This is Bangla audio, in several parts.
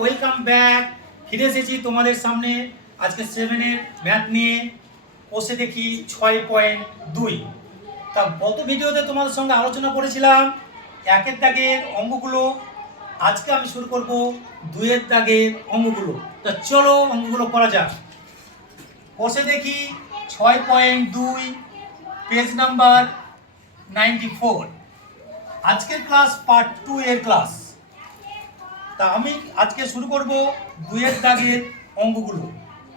ওয়েলকাম ব্যাক ফিরে এসেছি তোমাদের সামনে। আজকে সেভেনের ম্যাথ নিয়ে। বসে দেখি ছয় পয়েন্ট দুই। তা গত ভিডিওতে তোমাদের সঙ্গে আলোচনা করেছিলাম, একের দাগের অঙ্কগুলো আজকে আমি শুরু করব দুইয়ের দাগের অঙ্কগুলো তা চলো অঙ্কগুলো করা যাক। বসে দেখি ছয় পয়েন্ট দুই পেজ নাম্বার নাইনটি ফোর আজকের ক্লাস পার্ট টু এর ক্লাস তা আমি আজকে শুরু করব দুইয়ের দাগের অঙ্কগুলো।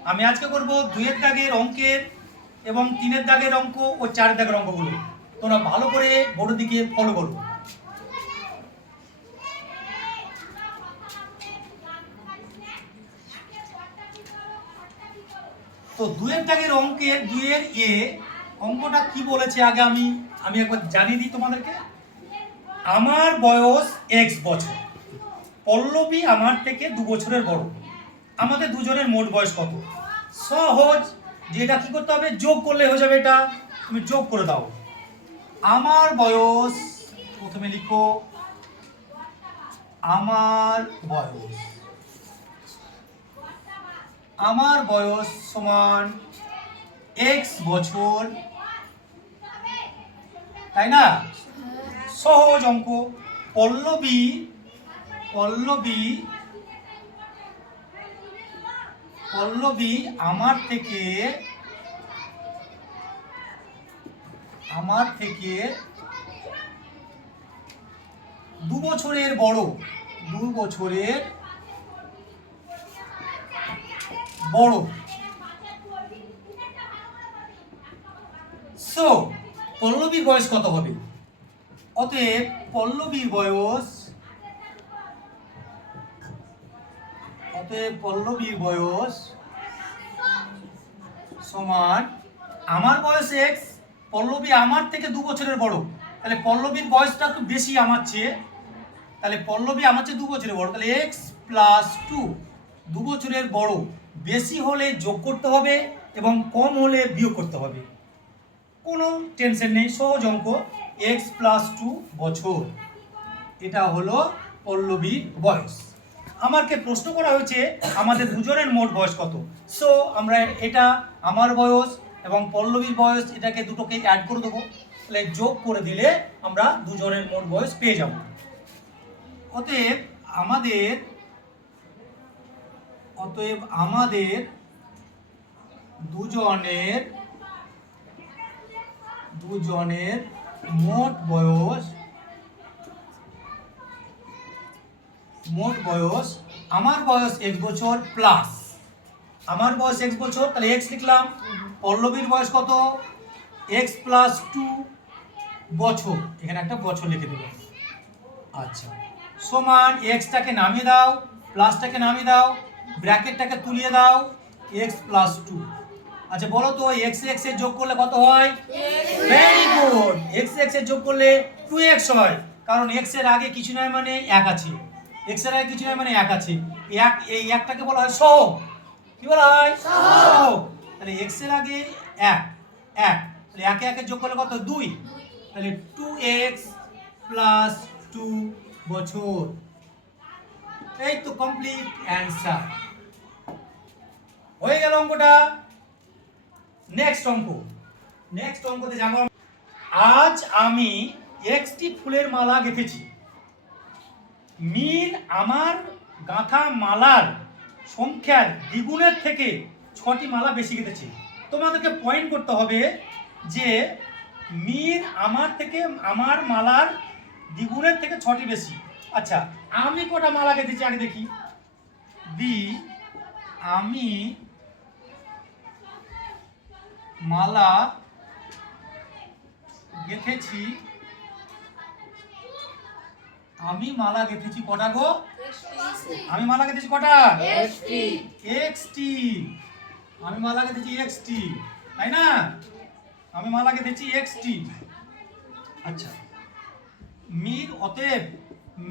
আমি আজকে করব দুইয়ের দাগের অঙ্কের এবং তিনের দাগের অঙ্ক ও চার দাগের অঙ্কগুলো। তোমরা ভালো করে বোর্ডের দিকে ফলো করো। তো দুয়ের দাগের অঙ্কের দুইয়ের এ অঙ্কটা কি বলেছে আগে আমি আমি একবার জানিয়ে দিই তোমাদেরকে। আমার বয়স এক্স বছর। পল্লবী আমার থেকে দু বছরের বড়। আমাদের দুজনের মোট বয়স কত? সহজ, যে এটা কি করতে হবে? যোগ করলে হয়ে যাবে এটা। তুমি যোগ করে দাও। আমার বয়স, প্রথমে লিখো, আমার বয়স। আমার বয়স সমান এক্স বছর। তাই না? সহজ অঙ্ক। পল্লবী পল্লবী পল্লবী আমার থেকে আমার থেকে দু বছরের বড়, দু বছরের বড়। সো পল্লবীর বয়স কত হবে? অতএব পল্লবীর বয়স অতএব পল্লবীর বয়স সমান। আমার বয়স এক্স পল্লবী আমার থেকে দু বছরের বড়। তাহলে পল্লবীর বয়সটা একটু বেশি আমার চেয়ে। তাহলে পল্লবী আমার চেয়ে দু বছরের বড়। তাহলে এক্স প্লাস টু দু বছরের বড়। বেশি হলে যোগ করতে হবে এবং কম হলে বিয়োগ করতে হবে। কোনো টেনশন নেই, সহজ অঙ্ক। এক্স প্লাস টু বছর। এটা হলো পল্লবীর বয়স। আমাকে প্রশ্ন করা হয়েছে, আমাদের দুজনের মোট বয়স কত? সো আমরা এটা, আমার বয়স এবং পল্লবীর বয়স, এটাকে দুটোকে অ্যাড করে দেবো। তাহলে যোগ করে দিলে আমরা দুজনের মোট বয়স পেয়ে যাব। অতএব আমাদের অতএব আমাদের দুজনের দুজনের মোট বয়স মোট বয়স, আমার বয়স এক বছর প্লাস আমার বয়স এক বছর, তাহলে এক্স লিখলাম। পল্লবীর বয়স কত? এক্স প্লাস টু বছর। এখানে একটা বছর লিখে দেবো আচ্ছা। সমান এক্সটাকে নামিয়ে দাও প্লাসটাকে নামিয়ে দাও ব্র্যাকেটটাকে তুলিয়ে দাও এক্স প্লাস টু আচ্ছা বলো তো এক্স এক্সের যোগ করলে কত হয়? ভেরি গুড এক্স এক্সের যোগ করলে টু এক্স হয়। কারণ এক্সের আগে কিছু নয় মানে এক আছে। এক্সের কিছু নয় মানে এক আছে। এক, এই একটাকে বলা হয় সহগ। কি বলা হয়? সহগ। তাহলে এক্সের আগে এক এক। তাহলে একে একে যোগ করলে কত? দুই। তাহলে টু এক্স প্লাস টু বছর। এই তো কমপ্লিট অ্যান্সার হয়ে গেল অঙ্কটা। নেক্সট অঙ্ক। নেক্সট অঙ্কতে যাব। আজ আমি এক্সটি ফুলের মালা গেঁথেছি। মিন আমার গাঁথা মালার সংখ্যার দ্বিগুণের থেকে ছটি মালা বেশি গেঁথেছি তোমাদেরকে পয়েন্ট করতে হবে যে মিন আমার থেকে, আমার মালার দ্বিগুণের থেকে ছটি বেশি। আচ্ছা আমি কটা মালা গেঁথেছি আগে দেখি। দি, আমি মালা গেঁথেছি আমি মালা গেঁথেছি কটা গো? আমি মালা গেঁথেছি কটা? এক্সটি। আমি মালা গেঁথেছি এক্সটি তাই না? আমি মালা গেঁথেছি এক্সটি। আচ্ছা। মীর অতএব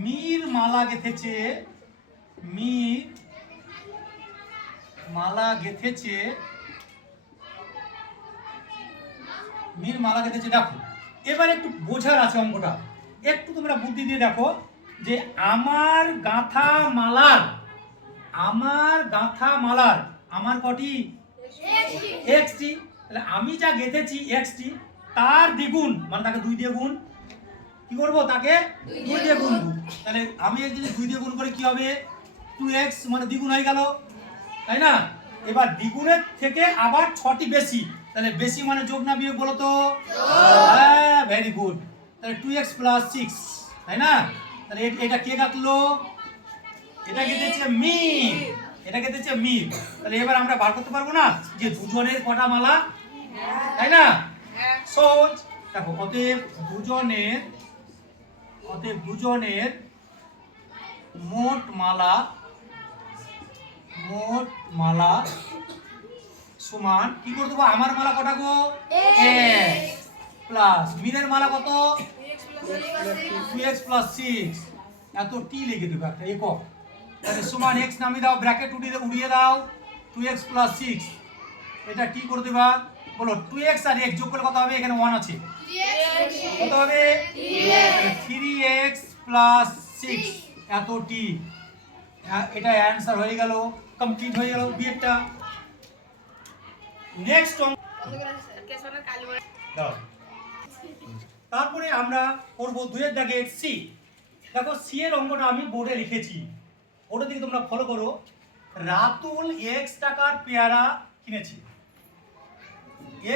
মীর মালা গেঁথেছে মীর মালা গেঁথেছে মীর মালা গেঁথেছে দেখো। এবার একটু বোঝার আছে অঙ্কটা। একটু তোমরা বুদ্ধি দিয়ে দেখো যে আমার গাঁথা মালার আমার গাঁথা মালার আমার কটি? এক্সটি। তাহলে আমি যা গেঁথেছি এক্সটি তার দ্বিগুণ মানে তাকে দুই দিয়ে গুণ। কি করব তাকে? দুই দিয়ে গুণ। তাহলে আমি যদি দুই দিয়ে গুণ করে কি হবে? টু এক্স মানে দ্বিগুণ হয়ে গেল। তাই না? এবার দ্বিগুণের থেকে আবার ছটি বেশি। তাহলে বেশি মানে যোগ না বিয়োগ বলো তো? হ্যাঁ ভেরি গুড তাহলে টু এক্স প্লাস সিক্স তাই না? তাহলে এটা কে কাটলো? এটা কেটেছে মিম। এটা কেটেছে মিম। তাহলে এবার আমরা বার করতে পারব না? যে দুজনের কটা মালা? তাই না? সহজ দেখো অতএব দুজনের অতএব দুজনের মোট মালা মোট মালা সমান কি করে দেবো? আমার মালা কটা গো? প্লাস মিনের মালা কত? টু এক্স প্লাস সিক্স এত টি লিখে দেবো একটা, একক। তাহলে সমান এক্স নামিয়ে দাও ব্র্যাকেট উড়িয়ে উড়িয়ে দাও টু এক্স প্লাস সিক্স এটা টি করে দেবা। বলো টু এক্স আর এক্স যোগ করলে কত হবে? এখানে ওয়ান আছে। কত হবে? থ্রি এক্স প্লাস সিক্স এত টি এটা অ্যান্সার হয়ে গেল কমপ্লিট হয়ে গেল বিয়েরটা নেক্সট দাও। তারপরে আমরা করব দুইয়ের দাগে সি দেখো সি এর অঙ্কটা আমি বোর্ডে লিখেছি। ওটা দিকে তোমরা ফলো করো। রাতুল এক্স টাকার পেয়ারা কিনেছি।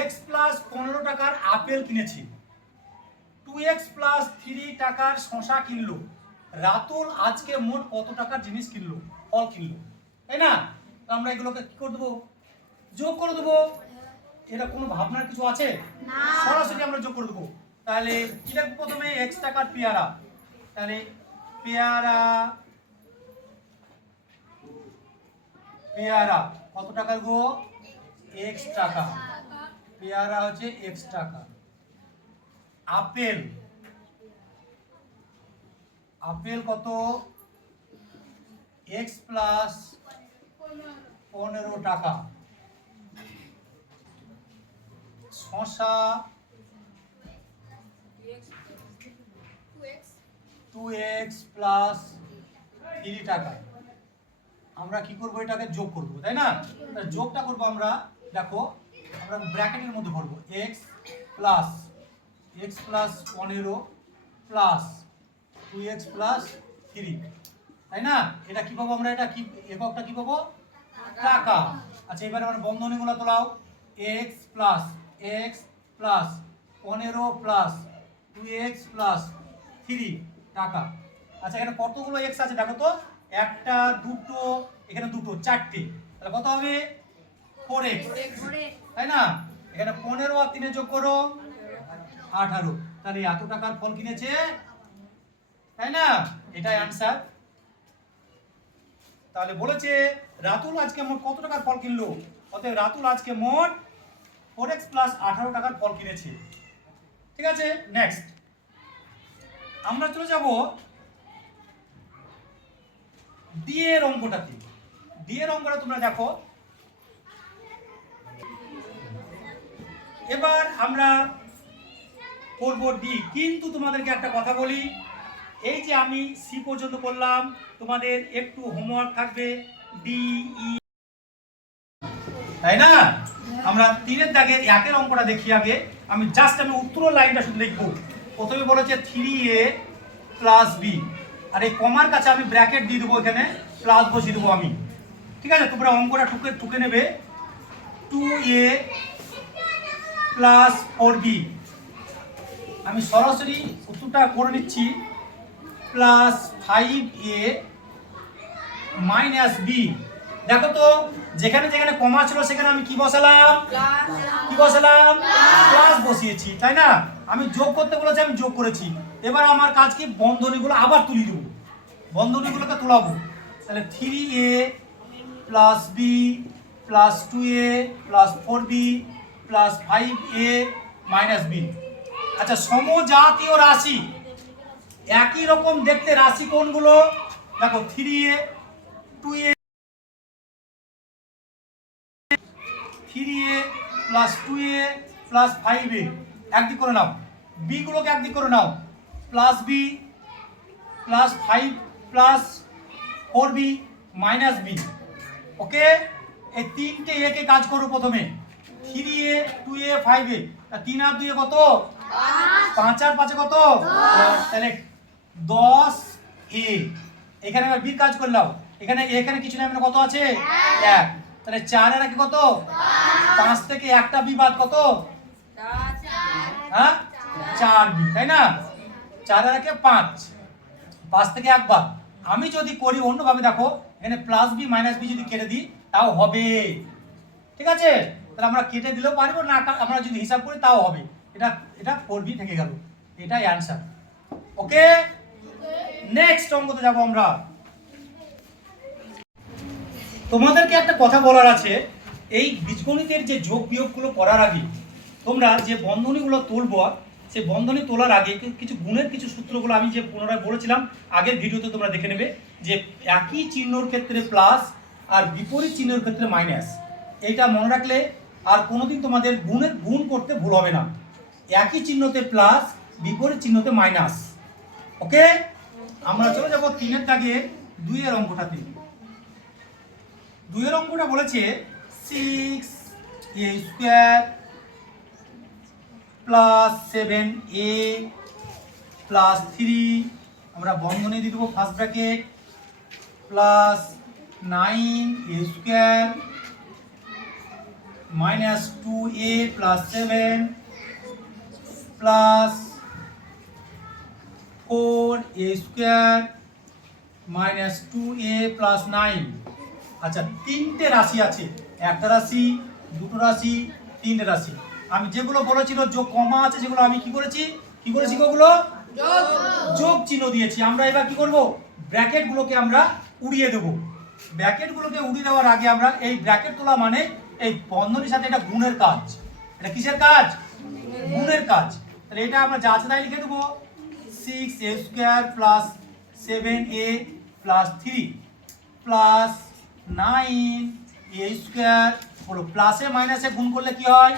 এক্স প্লাস পনেরো টাকার আপেল কিনেছি। টু এক্স প্লাস থ্রি টাকার শশা কিনলো। রাতুল আজকে মোট কত টাকার জিনিস কিনলো? ফল কিনলো। তাই না? আমরা এগুলোকে কি করে দেবো? যোগ করে দেবো। এটা কোনো ভাবনার কিছু আছে? সরাসরি আমরা যোগ করে দেবো। তাহলে কি লিখব প্রথমে এক্স টাকার পেয়ারা? তাহলে পেয়ারা পেয়ারা, কত টাকার গো? এক্স টাকা পেয়ারা হচ্ছে এক্স টাকা আপেল। আপেল কত? এক্স প্লাস পনেরো টাকা। শশা টু এক্স প্লাস থ্রি টাকা আমরা কি করব? এটাকে যোগ করব, তাই না? যোগটা করব আমরা, দেখো, আমরা ব্র্যাকেটের মধ্যে করব এক্স প্লাস এক্স প্লাস পনেরো plus two x plus three তাই না? এটা কি পাবো আমরা? এটা কি, এককটা কি পাবো? টাকা। আচ্ছা এবারে আমরা বন্ধনীগুলো তোলাও এক্স প্লাস এক্স প্লাস পনেরো plus two x plus three টাকা। আচ্ছা এখানে কতগুলো এক্স আছে দেখো তো? একটা দুটো এখানে দুটো চারটে। তাহলে কত হবে? ফোর এক্স তাই না? এখানে পনেরো আর তিনে যোগ করো আঠারো। তাহলে এত টাকার ফল কিনেছে? তাই না? এটাই আনসার তাহলে বলেছে রাতুল আজকে মোট কত টাকার ফল কিনলো? অতএব রাতুল আজকে মোট ফোর এক্স প্লাস আঠারো টাকার ফল কিনেছে। ঠিক আছে? নেক্সট আমরা চলে যাব ডি এর অঙ্কটাতে ডি এর অঙ্কটা তোমরা দেখো। এবার আমরা করব ডি কিন্তু তোমাদেরকে একটা কথা বলি এই যে আমি সি পর্যন্ত করলাম তোমাদের একটু হোমওয়ার্ক থাকবে ডি ই তাই না? আমরা তিনের দাগে একের অঙ্কটা দেখি আগে। আমি জাস্ট আমি উত্তর লাইনটা শুধু লিখব। প্রথমে বলেছে থ্রি এ প্লাস বি আর এই কমার কাছে আমি ব্র্যাকেট দিয়ে দেবো এখানে প্লাস বসিয়ে দেবো আমি। ঠিক আছে? তোমরা অঙ্কটা টুকে ঠুকে নেবে। Two a plus four b আমি সরাসরি উত্তরটা করে নিচ্ছি। Plus five a minus b দেখো তো যেখানে যেখানে কমা ছিল সেখানে আমি কি বসালাম? কি বসালাম? প্লাস বসিয়েছি তাই না? আমি যোগ করতে বলেছি, আমি যোগ করেছি। এবার আমার কাজ কি? বন্ধনীগুলো আবার তুলি দেবো। বন্ধনীগুলোকে তোলাবো। তাহলে three a plus b plus two a plus four b plus five a minus b আচ্ছা সমজাতীয় রাশি। একই রকম দেখতে রাশি কোনগুলো? দেখো three a two a three a plus two a plus five a একদিক করে নাও। বি গুলোকে একদিক করে নাও। Plus b plus five plus four b minus b okay এই তিনটে এ কে কাজ করো প্রথমে। Three a two a five a তিন আর দুই কত? পাঁচ। আর পাঁচে কত? তাহলে দশ এ এখানে আবার বি কাজ করলাম এখানে এখানে কিছু নেই মানে কত আছে? এক। তাহলে চার আর একে কত? পাঁচ। থেকে একটা বি বাদ কত? চার বি তাই না? চার আর একে পাঁচ। পাঁচ থেকে এক বাদ। আমি যদি করি অন্যভাবে, দেখো, এখানে প্লাস বি মাইনাস বি যদি কেটে দিই, তাও হবে। ঠিক আছে? তাহলে আমরা কেটে দিলেও পারব, না আমরা যদি হিসাব করি, তাও হবে। এটা এটা ফোর বি থেকে গেল। এটাই অ্যান্সার ওকে? নেক্সট অঙ্কতে যাব আমরা। তোমাদেরকে একটা কথা বলার আছে। এই বীজগণিতের যে যোগ বিয়োগগুলো করার আগে, তোমরা যে বন্ধনীগুলো তুলবো সেই বন্ধনী তোলার আগে কিছু গুণের কিছু সূত্রগুলো আমি যে পুনরায় বলেছিলাম, আগের ভিডিওতে তোমরা দেখে নেবে যে একই চিহ্নর ক্ষেত্রে প্লাস আর বিপরীত চিহ্নের ক্ষেত্রে মাইনাস এটা মনে রাখলে আর কোনোদিন তোমাদের গুণের গুণ করতে ভুল হবে না। একই চিহ্নতে প্লাস বিপরীত চিহ্নতে মাইনাস ওকে আমরা চলে যাব তিনের দাগে দুইয়ের অঙ্কটাতে। দুইয়ের অঙ্কটা বলেছে six a square plus seven a plus three আমরা বন্ধনে দিয়ে দেবো first bracket plus nine a square minus two a plus seven plus four a square minus two a plus nine আচ্ছা তিনটে রাশি আছে, একটা রাশি, দুটো রাশি, তিনটে রাশি। আমি যেগুলো বলেছিল যোগ কমা আছে যেগুলো আমি কি করেছি? কি করেছি ওগুলো? যোগ চিহ্ন। দিয়েছি। আমরা এবার কি করব? ব্র্যাকেটগুলোকে আমরা উড়িয়ে দেব। ব্র্যাকেটগুলোকে উড়িয়ে দেওয়ার আগে আমরা এই ব্র্যাকেট তোলা মানে এই বন্ধনীর সাথে এটা গুণের কাজ। এটা কিসের কাজ? গুণের কাজ। তাহলে এটা আমরা যা আছে তাই লিখে দেবো। Six a square plus seven a plus three plus nine a square হলো প্লাসে মাইনাসে গুণ করলে কি হয়?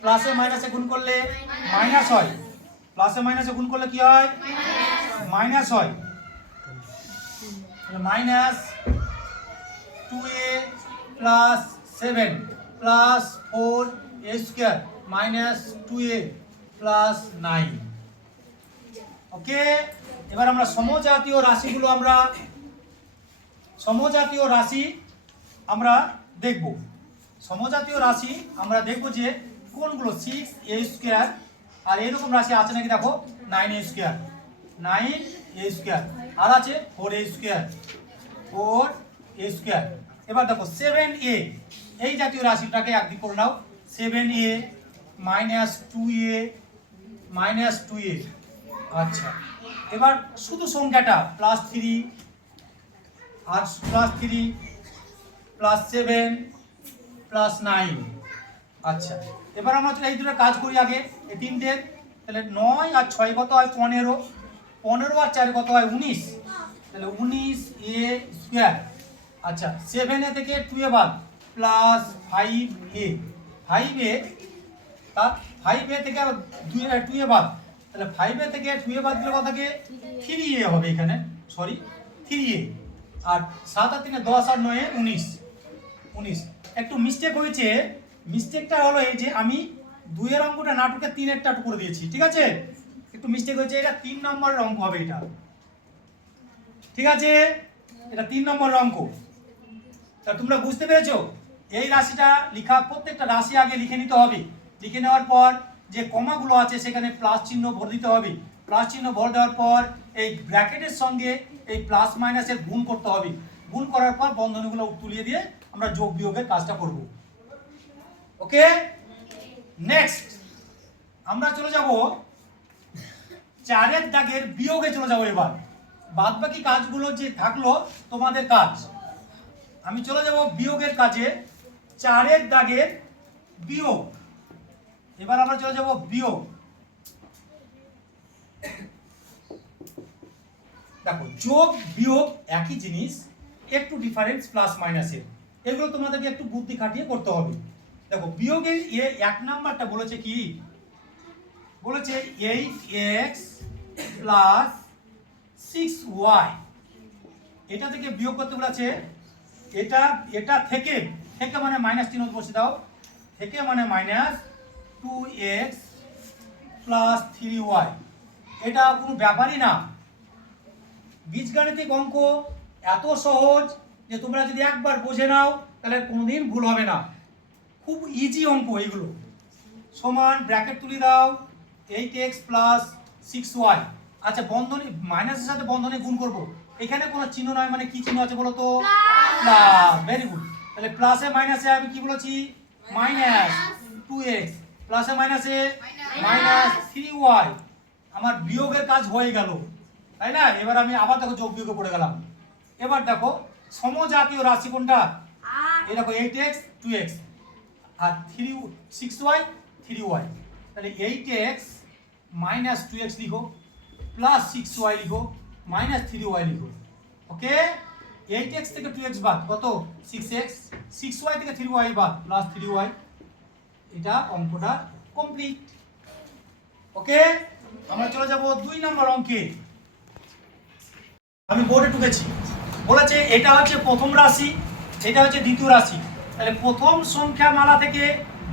প্লাসে মাইনাসে গুণ করলে মাইনাস হয়। প্লাসে মাইনাসে গুণ করলে কি হয়? মাইনাস হয়। Minus two a plus seven plus four a square minus two a plus nine okay এবার আমরা সমজাতীয় রাশিগুলো আমরা সমজাতীয় রাশি আমরা দেখব। সমজাতীয় রাশি আমরা দেখব যে কোনগুলো? সিক্স এ স্কোয়ার আর এরকম রাশি আছে নাকি দেখো? Nine a square nine a square আর আছে four a square four a square এবার দেখো সেভেন এ এই জাতীয় রাশিটাকে একদিক করে নাও। Seven a minus two a minus two a আচ্ছা এবার শুধু সংখ্যাটা প্লাস থ্রি আর plus three plus seven plus nine আচ্ছা এবার আমরা এই দুটো কাজ করি আগে, এই তিনটে। তাহলে নয় আর ছয় কত হয়? পনেরো। পনেরো আর চার কত হয়? উনিশ। তাহলে উনিশ এ স্কোয়ার আচ্ছা সেভেন এ থেকে এ বাদ। Plus five a five a তা ফাইভ এ থেকে দুই টু এ বাদ। তাহলে ফাইভ এ থেকে এ বাদ দিলে কত থাকে? থ্রি এ হবে এখানে। সরি থ্রি এ আর সাত আর তিনে দশ আর নয়, উনিশ। উনিশ। একটু মিস্টেক হয়েছে। মিস্টেকটা হলো এই যে আমি দুইয়ের অঙ্কটা নাটকে তিন একটা করে দিয়েছি, ঠিক আছে? একটু মিস্টেক হয়েছে, এটা তিন নম্বরের অঙ্ক হবে এটা। ঠিক আছে? এটা তিন নম্বরের অঙ্ক। তা তোমরা বুঝতে পেরেছ? এই রাশিটা লেখা, প্রত্যেকটা রাশি আগে লিখে নিতে হবে। লিখে নেওয়ার পর যে কমাগুলো আছে সেখানে প্লাস চিহ্ন ভর দিতে হবে। প্লাস চিহ্ন ভর দেওয়ার পর এই ব্র্যাকেটের সঙ্গে এই প্লাস মাইনাসের গুণ করতে হবে। গুণ করার পর বন্ধনীগুলো তুলিয়ে দিয়ে আমরা যোগ বিয়োগের কাজটা করব। ওকে নেক্সট আমরা চলে যাব চারের দাগের বিয়োগে চলে যাব এবার। বাদ বাকি কাজগুলো যে থাকল, তোমাদের কাজ। আমি চলে যাব বিয়োগের কাজে, চারের দাগের বিয়োগ। এবার আমরা চলে যাব বিয়োগ। দেখো, যোগ, বিয়োগ একই জিনিস, একটু ডিফারেন্স প্লাস মাইনাসের এগুলো তোমাদেরকে একটু বুদ্ধি খাটিয়ে করতে হবে। দেখো বিয়োগের এ এক নাম্বারটা বলেছে কি? বলেছে eight x plus six y. এটা থেকে বিয়োগ করতে বলেছে, এটা এটা থেকে থেকে মানে মাইনাস চিহ্ন বসে দাও, থেকে মানে minus two x plus three y. এটা কোনো ব্যাপারই না। বীজগাণিতিক অঙ্ক এত সহজ যে তোমরা যদি একবার বুঝে নাও, তাহলে কোনোদিন ভুল হবে না। খুব ইজি অঙ্ক এগুলো সমান ব্র্যাকেট তুলে দাও eight x plus six y আচ্ছা বন্ধনী মাইনাসের সাথে বন্ধনে গুণ করব। এখানে কোনো চিহ্ন নয় মানে কি চিহ্ন আছে বলো তো? প্লাস ভেরি গুড তাহলে প্লাসে মাইনাসে আমি কি বলেছি? মাইনাস টু এক্স প্লাসে মাইনাসে মাইনাস থ্রি ওয়াই আমার বিয়োগের কাজ হয়ে গেল। তাই না? এবার আমি আবার দেখো যোগ বিয়োগে পড়ে গেলাম। এবার দেখো সমজাতীয় রাশি কোনটা? এই দেখো এইট এক্স টু এক্স আর three six y three y তাহলে eight x minus two x লিখো প্লাস সিক্স ওয়াই লিখো মাইনাস থ্রি ওয়াই লিখো। ওকে এইট এক্স থেকে টু এক্স বাদ, কত? সিক্স এক্স সিক্স ওয়াই থেকে থ্রি ওয়াই বাদ প্লাস থ্রি ওয়াই এটা অঙ্কটা কমপ্লিট ওকে আমরা চলে যাব দুই নম্বর অঙ্কে। আমি বোর্ডে টুকেছি বলেছে এটা হচ্ছে প্রথম রাশি, এটা হচ্ছে দ্বিতীয় রাশি। তাহলে প্রথম সংখ্যা মালা থেকে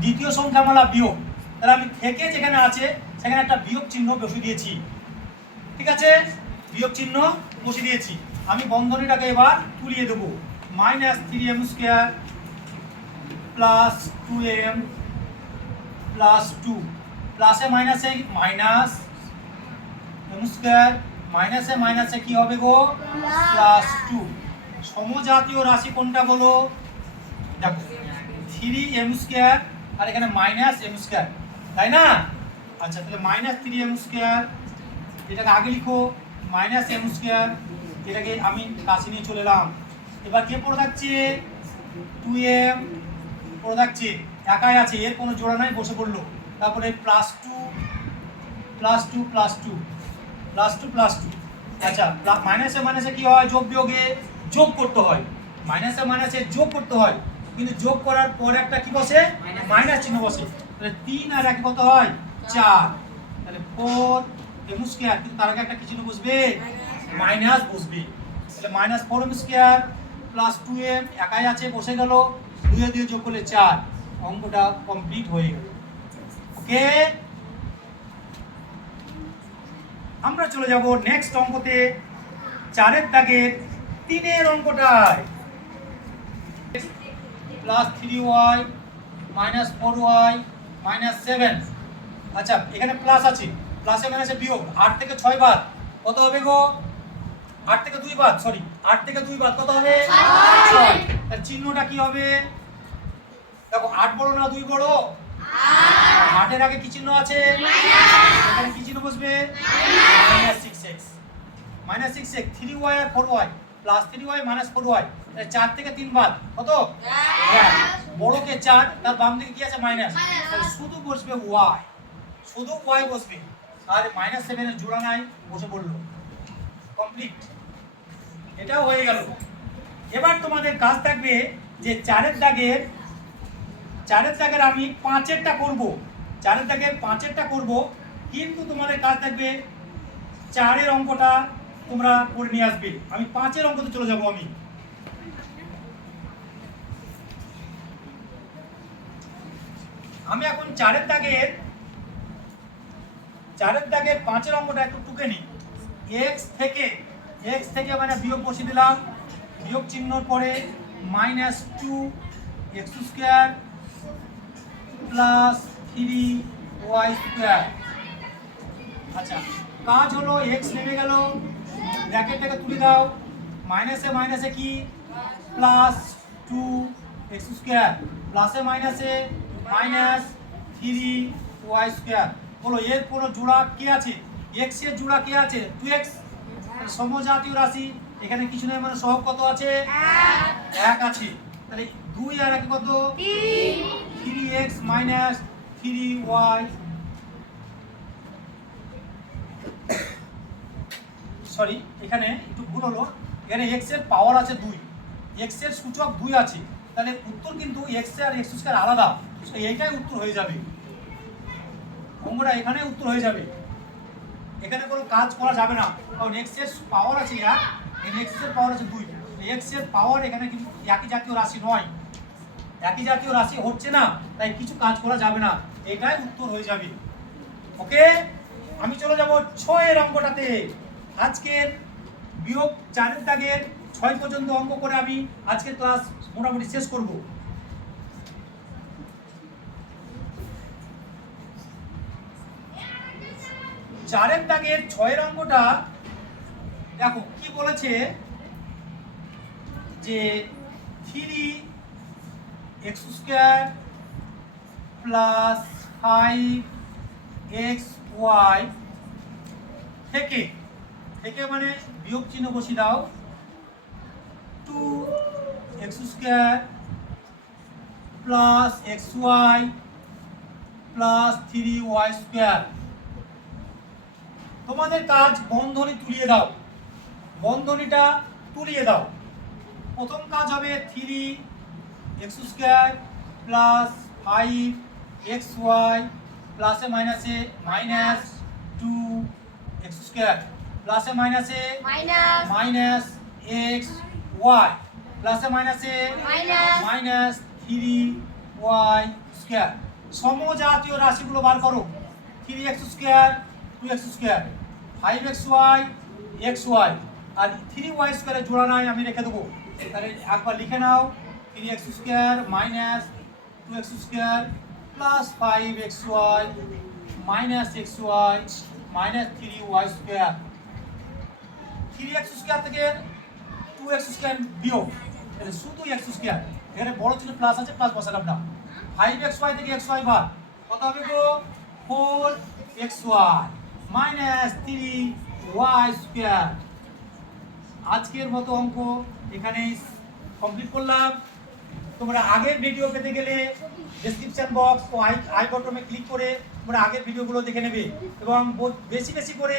দ্বিতীয় সংখ্যা মালা বিয়োগ। তাহলে আমি থেকে যেখানে আছে সেখানে একটা বিয়োগ চিহ্ন বসে দিয়েছি। ঠিক আছে? বিয়োগ চিহ্ন বসে দিয়েছি। আমি বন্ধনীটাকে এবার তুলিয়ে দেবো। Minus three m square plus two m plus two. প্লাসে মাইনাসে মাইনাস এম স্কোয়ার। মাইনাসে মাইনাসে কি হবে গো? Plus two. সমজাতীয় রাশি কোনটা বলো? দেখো থ্রি এম স্কোয়ার আর এখানে মাইনাস এম স্কোয়ার তাই না? আচ্ছা তাহলে মাইনাস থ্রি এম স্কোয়ার এটাকে আগে লিখো মাইনাস এম স্কোয়ার এটাকে আমি কাছে নিয়ে চলে এলাম। এবার কে পড়ে থাকছে? টু এম পড়ে থাকছে, একাই আছে, এর কোনো জোড়া নাই, বসে পড়ল। তারপরে plus two plus two plus two plus two plus two আচ্ছা মাইনাসে মাইনাসে কি হয়? যোগ বিয়োগে যোগ করতে হয়। মাইনাসে মাইনাসে যোগ করতে হয়। কিন্তু যোগ করার পর একটা কি বসে? মাইনাস চিহ্ন বসে। তাহলে তিন আর এক কত হয়? চার। তাহলে ফোর এম স্কোয়ার কিন্তু তার আগে একটা কি চিহ্ন বসবে? মাইনাস বসবে। তাহলে minus four m square plus two m একাই আছে বসে গেল। দুয়ে দুয়ে যোগ করলে চার। অঙ্কটা কমপ্লিট হয়ে গেল। ওকে আমরা চলে যাব নেক্সট অঙ্কতে। চারের দাগের তিনের অঙ্কটায়। Plus three y minus four y minus seven আচ্ছা এখানে প্লাস আছে। প্লাসে মাইনাসে বিয়োগ। আট থেকে ছয় বাদ। কত হবে গো? আট থেকে দুই বাদ সরি আট থেকে দুই বাদ কত হবে? ছয়। তার চিহ্নটা কি হবে? দেখো আট বড় না দুই বড়? আটের আগে কি চিহ্ন আছে? এখানে কি চিহ্ন বসবে? Minus. Six x minus six x three y আর four y plus three y minus four y চার থেকে তিন বাদ। কত। বড়কে চার তার বাম দিকে কি আছে? মাইনাস। তাহলে শুধু বসবে ওয়াই শুধু ওয়াই বসবে। আর মাইনাস সেভেনের জোড়া নাই বসে পড়ল। কমপ্লিট এটাও হয়ে গেল। এবার তোমাদের কাজ থাকবে যে চারের দাগের চারের দাগের আমি পাঁচেরটা করব। চারের দাগের পাঁচেরটা করব। কিন্তু তোমাদের কাজ থাকবে চারের অঙ্কটা তোমরা করে নিয়ে আসবে। আমি পাঁচের অঙ্কতে চলে যাব আমি। আমি এখন চারের দাগের চারের দাগের পাঁচের অঙ্কটা একটু টুকে নিই। এক্স থেকে এক্স থেকে মানে বিয়োগ বসিয়ে দিলাম। বিয়োগ চিহ্নর পরে minus two x square plus three y square আচ্ছা কাজ হলো এক্স নেমে গেল ব্র্যাকেটটাকে তুলে দাও। মাইনাসে মাইনাসে কি? প্লাস টু এক্স স্কোয়ার প্লাসে মাইনাসে মাইনাস থ্রি ওয়াই স্কোয়ার। বলো এর কোনো জোড়া কে আছে? এক্সের জোড়া কে আছে? টু এক্স সমজাতীয় রাশি এখানে কিছু নেই মানে সহগ কত আছে? এক। আছে। তাহলে দুই আর এক কত? Three x minus three y sorry এখানে একটু ভুল হলো। এখানে এক্সের পাওয়ার আছে দুই। এক্সের সূচক দুই আছে। তাহলে উত্তর কিন্তু এক্স আর এক্স স্কোয়ার আলাদা। এইটাই উত্তর হয়ে যাবে। অঙ্কটা এখানে উত্তর হয়ে যাবে। এখানে কোনো কাজ করা যাবে না। কারণ এক্সের পাওয়ার আছে এক এক্সের পাওয়ার আছে দুই। এক্সের পাওয়ার এখানে কিন্তু একই জাতীয় রাশি নয়। একই জাতীয় রাশি হচ্ছে না, তাই কিছু কাজ করা যাবে না। এটাই উত্তর হয়ে যাবে। ওকে? আমি চলে যাব ছয়ের অঙ্কটাতে। আজকের বিয়োগ চারের দাগের ছয় পর্যন্ত অঙ্ক করে আমি আজকের ক্লাস মোটামুটি শেষ করব। চারের দাগের ছয়ের অঙ্কটা দেখো, কি বলেছে যে three x square plus five x y থেকে থেকে মানে বিয়োগ চিহ্ন বসিয়ে দাও। Two x square plus x y plus three y square. তোমাদের কাজ বন্ধনী তুলিয়ে দাও। বন্ধনীটা তুলিয়ে দাও। প্রথম কাজ হবে three x square plus five x y প্লাসে মাইনাসে মাইনাস টু এক্স স্কোয়ার। প্লাসে মাইনাসে মাইনাস মাইনাস এক্স ওয়াই প্লাসে মাইনাসে মাইনাস থ্রি ওয়াই স্কোয়ার সমজাতীয় রাশিগুলো বার করো। Three x square two x square five x y x y আর থ্রি ওয়াই স্কোয়ারের জোড়া নাই আমি রেখে দেবো। তাহলে একবার লিখে নাও three x square minus two x square plus five x y minus x y minus three y square three x square থেকে টু এক্স স্কোয়ার বিয়োগ। তাহলে শুধু এক্স স্কোয়ার এখানে বড় ছিল প্লাস আছে প্লাস বসালাম না। ফাইভ এক্স ওয়াই থেকে এক্স ওয়াই বার কত হবে গো? Four x y minus three y square আজকের মতো অঙ্ক এখানেই কমপ্লিট করলাম। তোমরা আগের ভিডিও পেতে গেলে ডেসক্রিপশন বক্স ও আই আই বটমে ক্লিক করে তোমরা আগের ভিডিওগুলো দেখে নেবে। এবং বেশি বেশি করে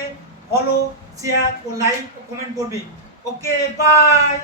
ফলো শেয়ার ও লাইক ও কমেন্ট করবে। Okay bye